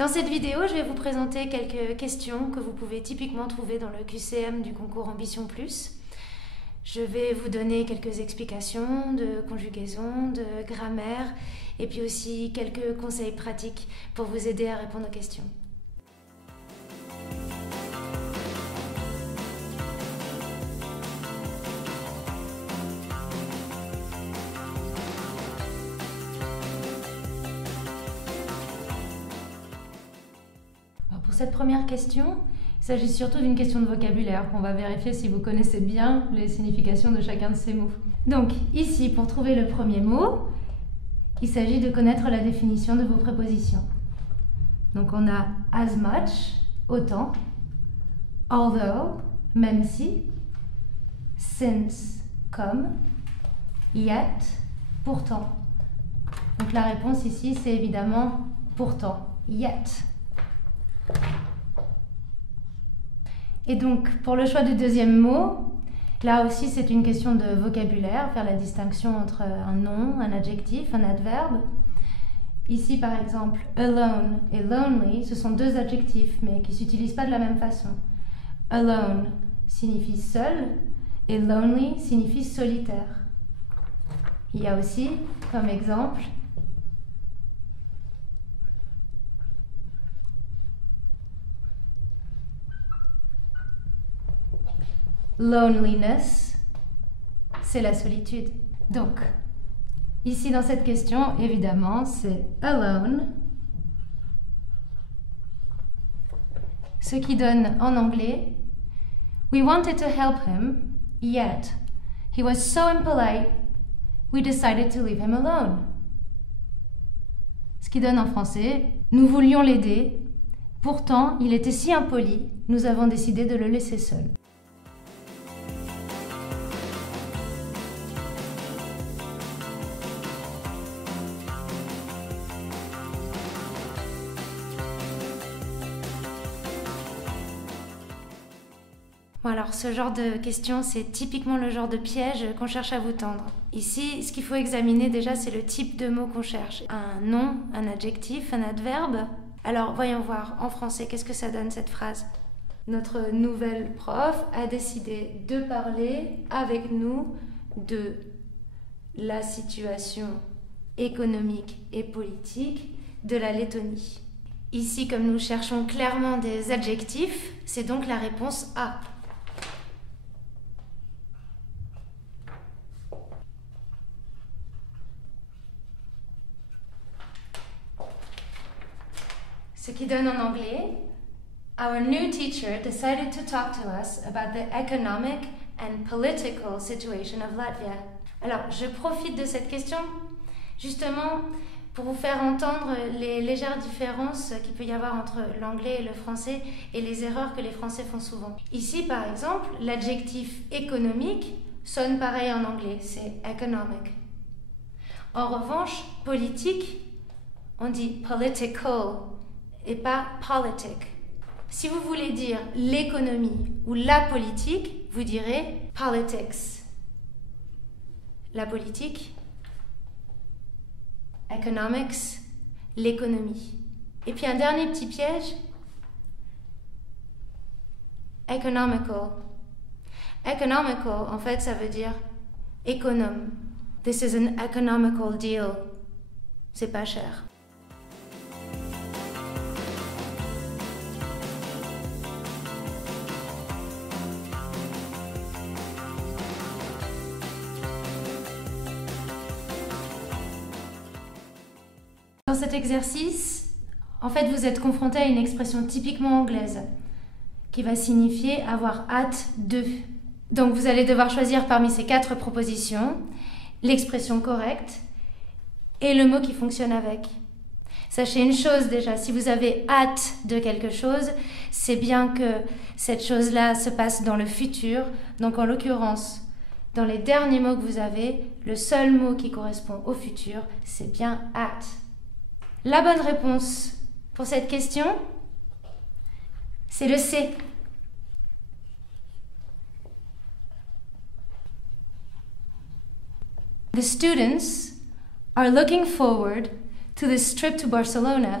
Dans cette vidéo, je vais vous présenter quelques questions que vous pouvez typiquement trouver dans le QCM du concours Ambition Plus. Je vais vous donner quelques explications de conjugaison, de grammaire et puis aussi quelques conseils pratiques pour vous aider à répondre aux questions. Pour cette première question, il s'agit surtout d'une question de vocabulaire. On va vérifier si vous connaissez bien les significations de chacun de ces mots. Donc ici, pour trouver le premier mot, il s'agit de connaître la définition de vos prépositions. Donc on a as much, autant, although, même si, since, comme, yet, pourtant. Donc la réponse ici, c'est évidemment pourtant, yet. Et donc, pour le choix du deuxième mot, là aussi c'est une question de vocabulaire, faire la distinction entre un nom, un adjectif, un adverbe. Ici par exemple, alone et lonely, ce sont deux adjectifs mais qui ne s'utilisent pas de la même façon. Alone signifie seul et lonely signifie solitaire. Il y a aussi, comme exemple, loneliness, c'est la solitude. Donc, ici dans cette question, évidemment, c'est alone. Ce qui donne en anglais, we wanted to help him, yet he was so impolite, we decided to leave him alone. Ce qui donne en français, nous voulions l'aider, pourtant il était si impoli, nous avons décidé de le laisser seul. Bon alors, ce genre de question, c'est typiquement le genre de piège qu'on cherche à vous tendre. Ici, ce qu'il faut examiner déjà, c'est le type de mot qu'on cherche. Un nom, un adjectif, un adverbe. Alors, voyons voir, en français, qu'est-ce que ça donne cette phrase? Notre nouvelle prof a décidé de parler avec nous de la situation économique et politique de la Lettonie. Ici, comme nous cherchons clairement des adjectifs, c'est donc la réponse A. Ce qui donne en anglais, our new teacher decided to talk to us about the economic and political situation of Latvia. Alors, je profite de cette question justement pour vous faire entendre les légères différences qu'il peut y avoir entre l'anglais et le français et les erreurs que les Français font souvent. Ici, par exemple, l'adjectif économique sonne pareil en anglais, c'est economic. En revanche, politique, on dit political et pas politic. Si vous voulez dire l'économie ou la politique, vous direz politics. La politique, economics, l'économie. Et puis un dernier petit piège, economical. Economical, en fait, ça veut dire économe. This is an economical deal. C'est pas cher. Dans cet exercice, en fait, vous êtes confronté à une expression typiquement anglaise qui va signifier avoir hâte de. Donc, vous allez devoir choisir parmi ces 4 propositions l'expression correcte et le mot qui fonctionne avec. Sachez une chose déjà, si vous avez hâte de quelque chose, c'est bien que cette chose-là se passe dans le futur. Donc, en l'occurrence, dans les derniers mots que vous avez, le seul mot qui correspond au futur, c'est bien hâte. La bonne réponse pour cette question, c'est le C. The students are looking forward to this trip to Barcelona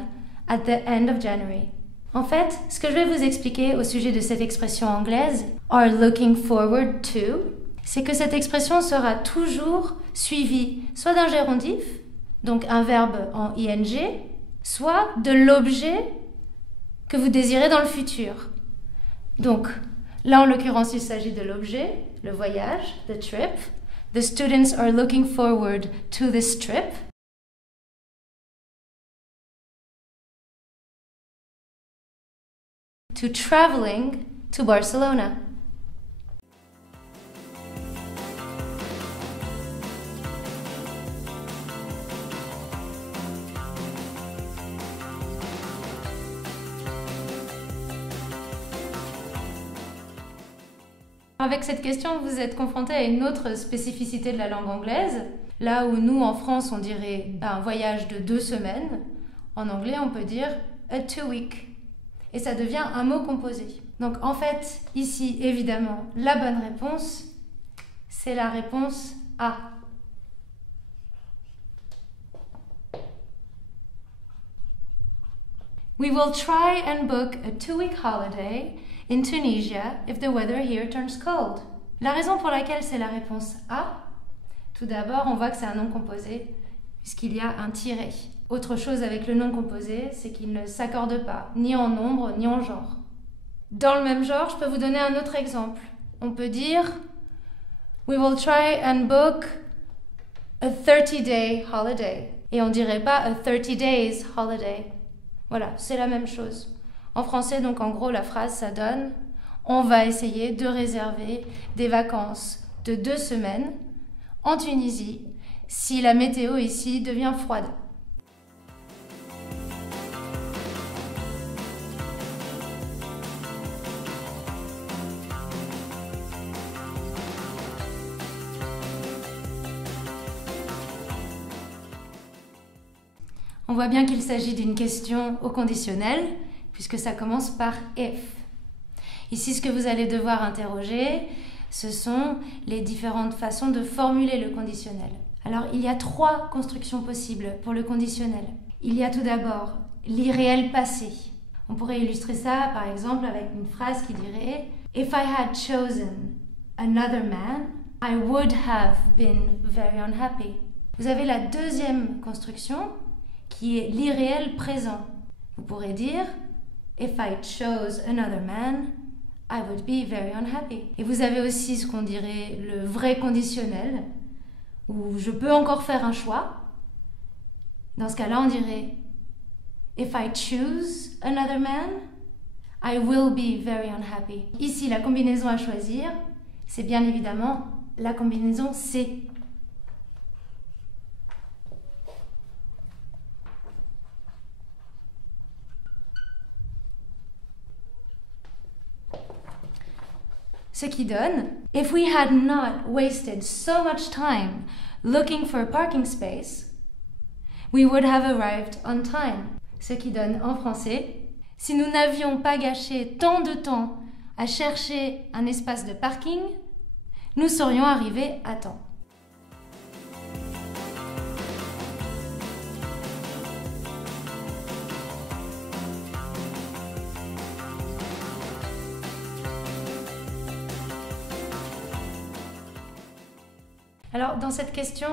at the end of January. En fait, ce que je vais vous expliquer au sujet de cette expression anglaise, are looking forward to, c'est que cette expression sera toujours suivie soit d'un gérondif, donc un verbe en ing, soit de l'objet que vous désirez dans le futur. Donc, là en l'occurrence, il s'agit de l'objet, le voyage, the trip. The students are looking forward to this trip. To traveling to Barcelona. Avec cette question, vous êtes confronté à une autre spécificité de la langue anglaise. Là où nous, en France, on dirait un voyage de 2 semaines, en anglais, on peut dire a 2 week. Et ça devient un mot composé. Donc en fait, ici, évidemment, la bonne réponse, c'est la réponse A. We will try and book a 2-week holiday in Tunisia if the weather here turns cold. La raison pour laquelle c'est la réponse A, tout d'abord, on voit que c'est un nom composé puisqu'il y a un tiret. Autre chose avec le nom composé, c'est qu'il ne s'accorde pas, ni en nombre, ni en genre. Dans le même genre, je peux vous donner un autre exemple. On peut dire We will try and book a 30-day holiday. Et on dirait pas a 30 days holiday. Voilà, c'est la même chose. En français, donc en gros, la phrase, ça donne on va essayer de réserver des vacances de 2 semaines en Tunisie si la météo ici devient froide. On voit bien qu'il s'agit d'une question au conditionnel, puisque ça commence par if. Ici, ce que vous allez devoir interroger, ce sont les différentes façons de formuler le conditionnel. Alors, il y a 3 constructions possibles pour le conditionnel. Il y a tout d'abord l'irréel passé. On pourrait illustrer ça, par exemple, avec une phrase qui dirait « If I had chosen another man, I would have been very unhappy ». Vous avez la deuxième construction, qui est l'irréel présent. Vous pourrez dire If I chose another man, I would be very unhappy. Et vous avez aussi ce qu'on dirait le vrai conditionnel, où je peux encore faire un choix. Dans ce cas-là, on dirait If I choose another man, I will be very unhappy. Ici, la combinaison à choisir, c'est bien évidemment la combinaison C. Ce qui donne If we had not wasted so much time looking for a parking space, we would have arrived on time. Ce qui donne en français Si nous n'avions pas gâché tant de temps à chercher un espace de parking, nous serions arrivés à temps. Alors, dans cette question,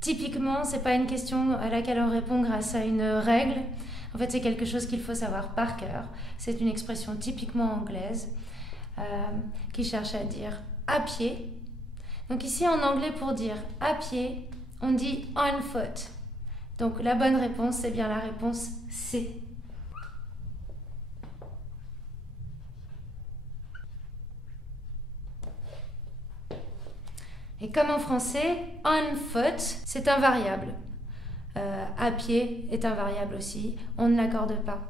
typiquement, ce n'est pas une question à laquelle on répond grâce à une règle. En fait, c'est quelque chose qu'il faut savoir par cœur. C'est une expression typiquement anglaise qui cherche à dire à pied. Donc ici, en anglais, pour dire à pied, on dit on foot. Donc la bonne réponse, c'est bien la réponse C. Et comme en français, on foot, c'est un variable. À pied est un variable aussi, on ne l'accorde pas.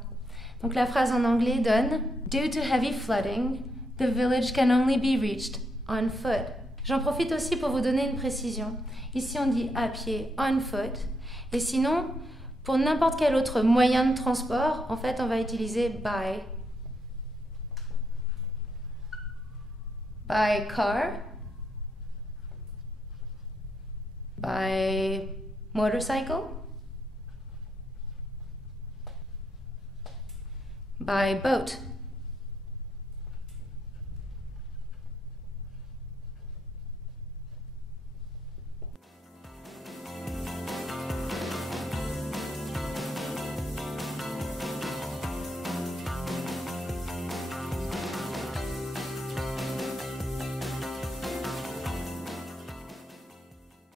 Donc la phrase en anglais donne Due to heavy flooding, the village can only be reached on foot. J'en profite aussi pour vous donner une précision. Ici on dit à pied, on foot, et sinon, pour n'importe quel autre moyen de transport, en fait on va utiliser by car, by motorcycle, by boat.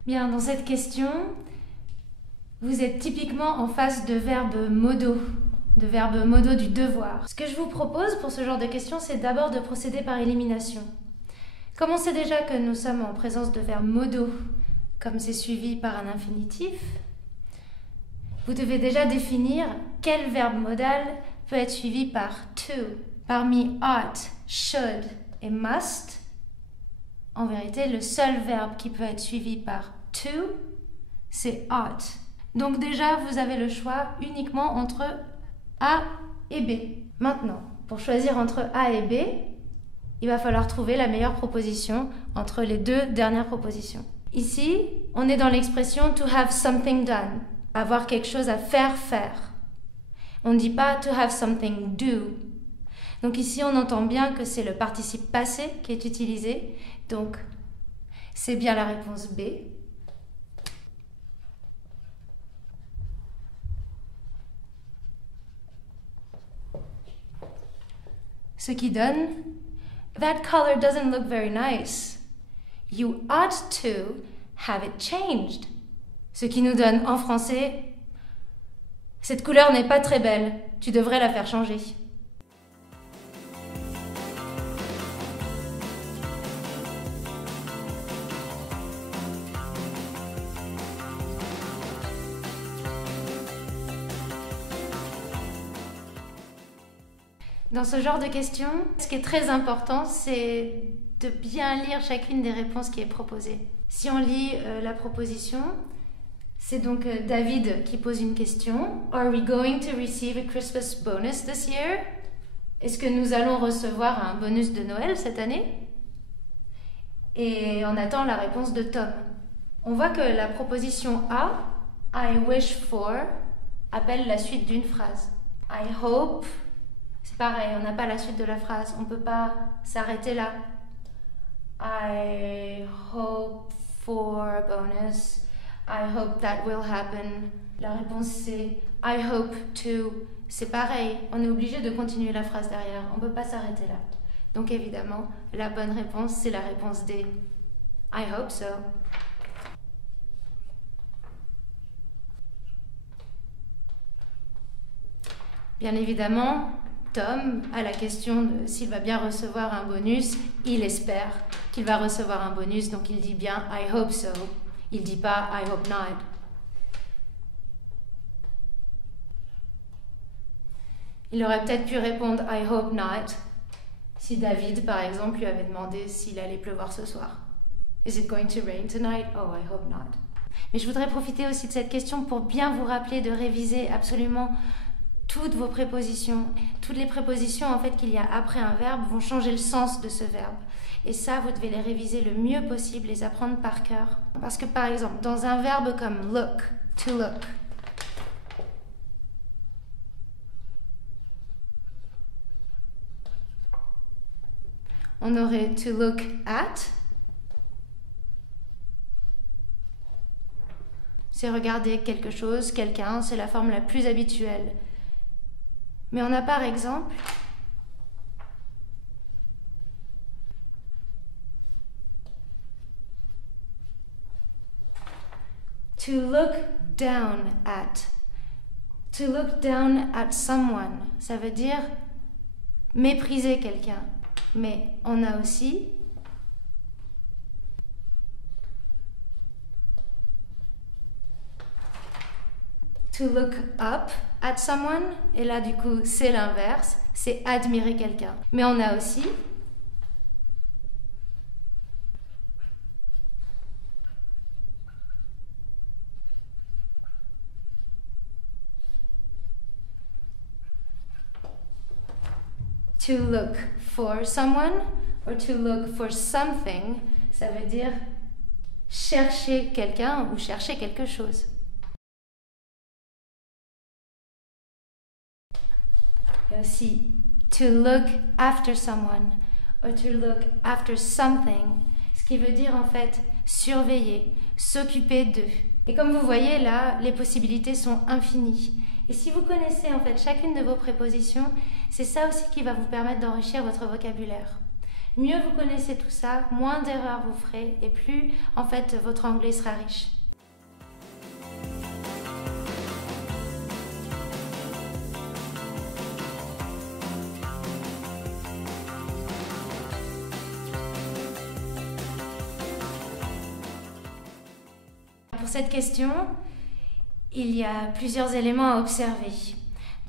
Bien, dans cette question, vous êtes typiquement en face de verbes modaux, du devoir. Ce que je vous propose pour ce genre de questions, c'est d'abord de procéder par élimination. Comme on sait déjà que nous sommes en présence de verbes modaux, comme c'est suivi par un infinitif, vous devez déjà définir quel verbe modal peut être suivi par to. Parmi ought, should et must, en vérité, le seul verbe qui peut être suivi par to, c'est ought. Donc déjà, vous avez le choix uniquement entre A et B. Maintenant, pour choisir entre A et B, il va falloir trouver la meilleure proposition entre les deux dernières propositions. Ici, on est dans l'expression to have something done, avoir quelque chose à faire. On ne dit pas to have something do. Donc ici, on entend bien que c'est le participe passé qui est utilisé. Donc, c'est bien la réponse B. Ce qui donne that color doesn't look very nice. You ought to have it changed. Ce qui nous donne en français cette couleur n'est pas très belle. Tu devrais la faire changer. Dans ce genre de questions, ce qui est très important, c'est de bien lire chacune des réponses qui est proposée. Si on lit la proposition, c'est donc David qui pose une question. Are we going to receive a Christmas bonus this year? Est-ce que nous allons recevoir un bonus de Noël cette année? Et on attend la réponse de Tom. On voit que la proposition A, I wish for, appelle la suite d'une phrase. I hope. C'est pareil, on n'a pas la suite de la phrase, on ne peut pas s'arrêter là. I hope for a bonus. I hope that will happen. La réponse c'est I hope to. C'est pareil, on est obligé de continuer la phrase derrière, on ne peut pas s'arrêter là. Donc évidemment, la bonne réponse c'est la réponse D. I hope so. Bien évidemment, Tom, à la question de s'il va bien recevoir un bonus, il espère qu'il va recevoir un bonus, donc il dit bien I hope so. Il ne dit pas I hope not. Il aurait peut-être pu répondre I hope not si David, par exemple, lui avait demandé s'il allait pleuvoir ce soir. Is it going to rain tonight? Oh, I hope not. Mais je voudrais profiter aussi de cette question pour bien vous rappeler de réviser absolument toutes vos prépositions. Toutes les prépositions en fait qu'il y a après un verbe vont changer le sens de ce verbe. Et ça, vous devez les réviser le mieux possible, les apprendre par cœur. Parce que par exemple, dans un verbe comme look, to look, on aurait to look at, c'est regarder quelque chose, quelqu'un, c'est la forme la plus habituelle. Mais on a par exemple to look down at. To look down at someone, ça veut dire mépriser quelqu'un. Mais on a aussi to look up at someone, et là du coup c'est l'inverse, c'est admirer quelqu'un. Mais on a aussi to look for someone or to look for something, ça veut dire chercher quelqu'un ou chercher quelque chose. Il y a aussi to look after someone or to look after something, ce qui veut dire en fait surveiller, s'occuper d'eux. Et comme vous voyez là, les possibilités sont infinies. Et si vous connaissez en fait chacune de vos prépositions, c'est ça aussi qui va vous permettre d'enrichir votre vocabulaire. Mieux vous connaissez tout ça, moins d'erreurs vous ferez et plus en fait votre anglais sera riche. Pour cette question, il y a plusieurs éléments à observer.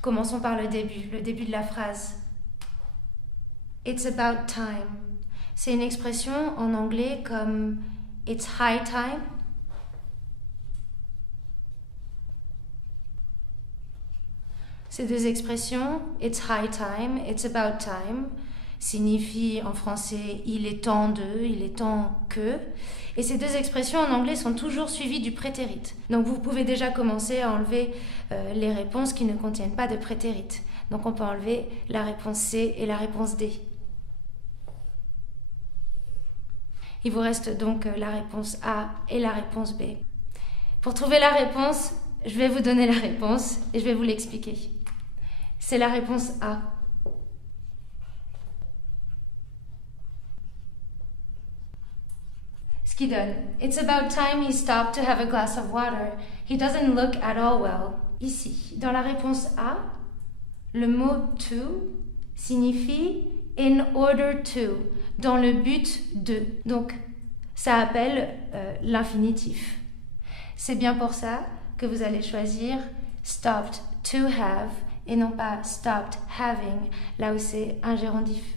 Commençons par le début de la phrase. It's about time. C'est une expression en anglais comme it's high time. Ces deux expressions, it's high time, it's about time, signifient en français il est temps de, il est temps que. Et ces deux expressions en anglais sont toujours suivies du prétérit. Donc vous pouvez déjà commencer à enlever les réponses qui ne contiennent pas de prétérit. Donc on peut enlever la réponse C et la réponse D. Il vous reste donc la réponse A et la réponse B. Pour trouver la réponse, je vais vous donner la réponse et je vais vous l'expliquer. C'est la réponse A. Ce qui donne It's about time he stopped to have a glass of water. He doesn't look at all well. Ici, dans la réponse A, le mot to signifie in order to, dans le but de. Donc, ça appelle l'infinitif. C'est bien pour ça que vous allez choisir stopped to have et non pas stopped having, là où c'est un gérondif.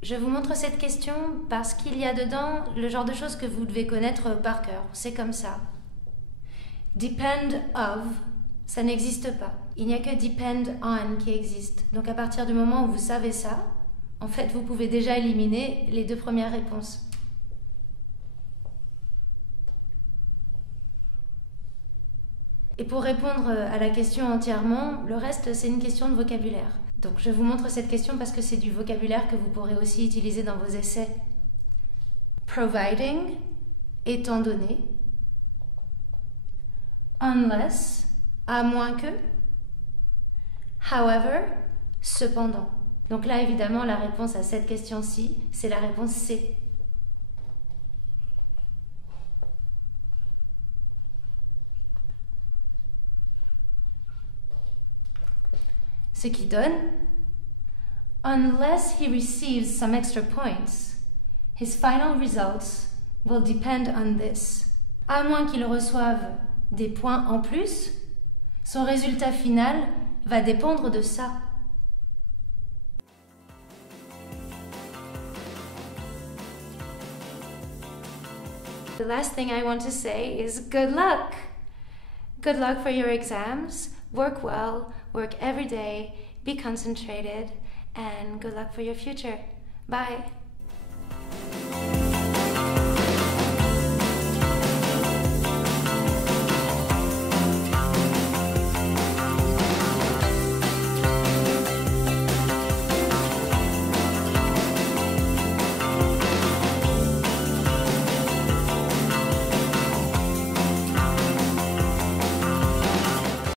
Je vous montre cette question parce qu'il y a dedans le genre de choses que vous devez connaître par cœur. C'est comme ça. Depend of, ça n'existe pas. Il n'y a que depend on qui existe. Donc à partir du moment où vous savez ça, en fait, vous pouvez déjà éliminer les deux premières réponses. Et pour répondre à la question entièrement, le reste, c'est une question de vocabulaire. Donc je vous montre cette question parce que c'est du vocabulaire que vous pourrez aussi utiliser dans vos essais. Providing, étant donné. Unless, à moins que. However, cependant. Donc là, évidemment, la réponse à cette question-ci, c'est la réponse C. Ce qui donne Unless he receives some extra points, his final results will depend on this. À moins qu'il reçoive des points en plus, son résultat final va dépendre de ça. The last thing I want to say is good luck. Good luck for your exams. Work well, work every day, be concentrated, and good luck for your future. Bye.